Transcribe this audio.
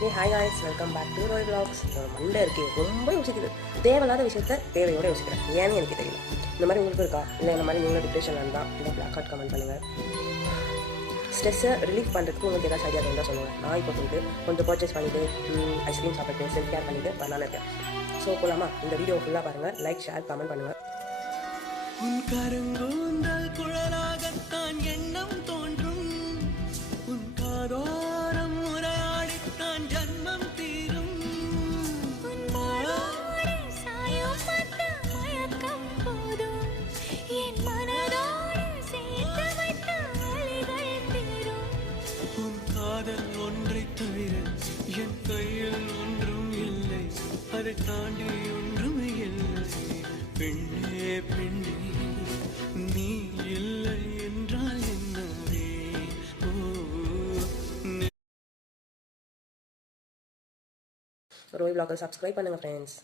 Hey hi guys, welcome back to Roy vlogs. Monday இருக்கே ரொம்ப யோசிக்குது. தேவையில்லாத விஷயத்த தேவையோட யோசிக்கிறேன். ஏன்னு எனக்கு தெரியல. இந்த மாதிரி உங்களுக்கு இருக்கா? இல்லை இந்த மாதிரி நீங்களும் டிப்ரெஷனில் இருந்தால் இந்த பிளாக் ஹார்ட் கமெண்ட் பண்ணுங்கள். ஸ்ட்ரெஸ்ஸை ரிலீஃப் பண்ணுறதுக்கு உங்களுக்கு ஏதாச்சும் ஐடியா இருந்தால் சொல்லுங்கள். நான் இப்போ போயிட்டு கொஞ்சம் பர்ச்சேஸ் பண்ணிவிட்டு ஐஸ்கிரீம் சாப்பிட்டு செல்ஃப் கேர் பண்ணிவிட்டு வரலான்னு இருக்கேன். ஸோ போகலாமா? இந்த வீடியோ ஃபுல்லாக பாருங்கள். லைக், ஷேர், கமெண்ட் பண்ணுங்கள். உன் கருங்கூந்தல் குழலாகத்தான் எண்ணம் தோன்றும், உன் காதோரம் முறையாடித்தான் ஜன்மம் தீரும். உன் மாடோடு சாயம் பட்ட மயக்கம் போதும், என் மனதோடு சேர்த்து வைத்த வலிகள் தீரும். உன் காதல் ஒன்றை தவிர என் கையில் ஒன்றும் இல்லை, அதை தாண்டி ஒன்றும் இல்லை. பெண்ணே பெண்ணே நீ இல்லை என்றால் என்னவே? ரோய் vlog சப்ஸ்கிரைப் பண்ணுங்கள் ஃப்ரெண்ட்ஸ்.